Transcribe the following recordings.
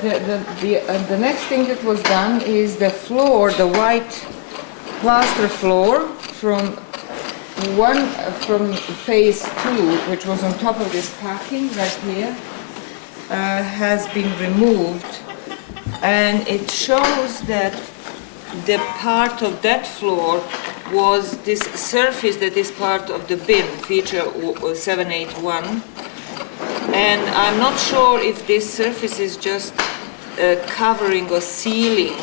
The next thing that was done is the floor, the white plaster floor from phase 2, which was on top of this packing right here, has been removed, and it shows that the part of that floor was this surface that is part of the bin, feature 781. And I'm not sure if this surface is just covering or sealing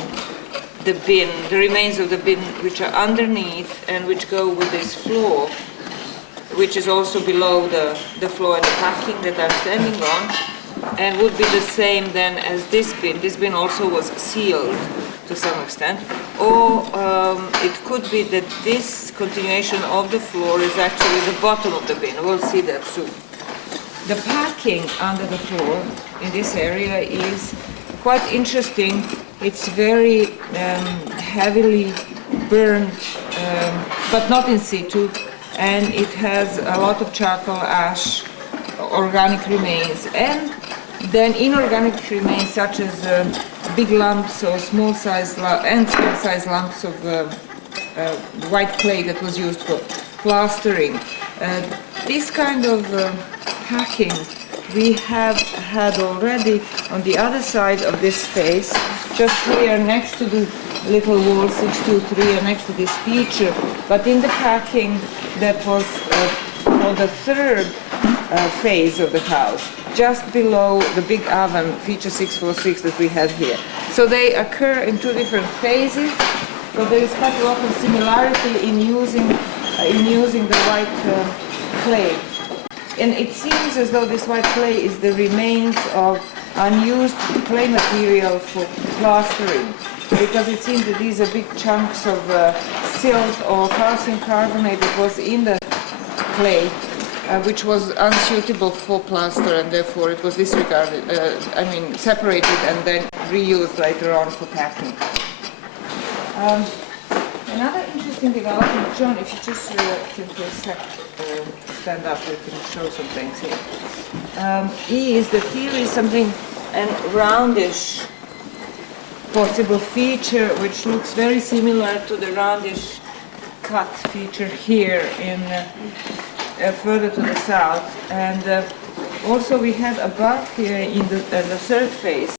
the bin, the remains of the bin which are underneath and which go with this floor, which is also below the floor and the packing that I'm standing on, and would be the same then as this bin. This bin also was sealed to some extent. Or it could be that this continuation of the floor is actually the bottom of the bin. We'll see that soon. The packing under the floor in this area is quite interesting. It's very heavily burned, but not in situ, and it has a lot of charcoal ash, organic remains, and then inorganic remains such as big lumps or small size lumps of white clay that was used for plastering. This kind of packing we have had already on the other side of this space, just here next to the little wall 623 and next to this feature, but in the packing that was for the third phase of the house, just below the big oven, feature 646 that we had here. So they occur in two different phases, so there is quite a lot of similarity in using the white clay. And it seems as though this white clay is the remains of unused clay material for plastering, because it seems that these are big chunks of silt or calcium carbonate that was in the clay, which was unsuitable for plaster, and therefore it was disregarded, separated and then reused later on for packing. Another interesting development, John, if you just can for a sec stand up, we can show some things here, is that here is something, a roundish possible feature which looks very similar to the roundish cut feature here in further to the south. And also we have above here in the third phase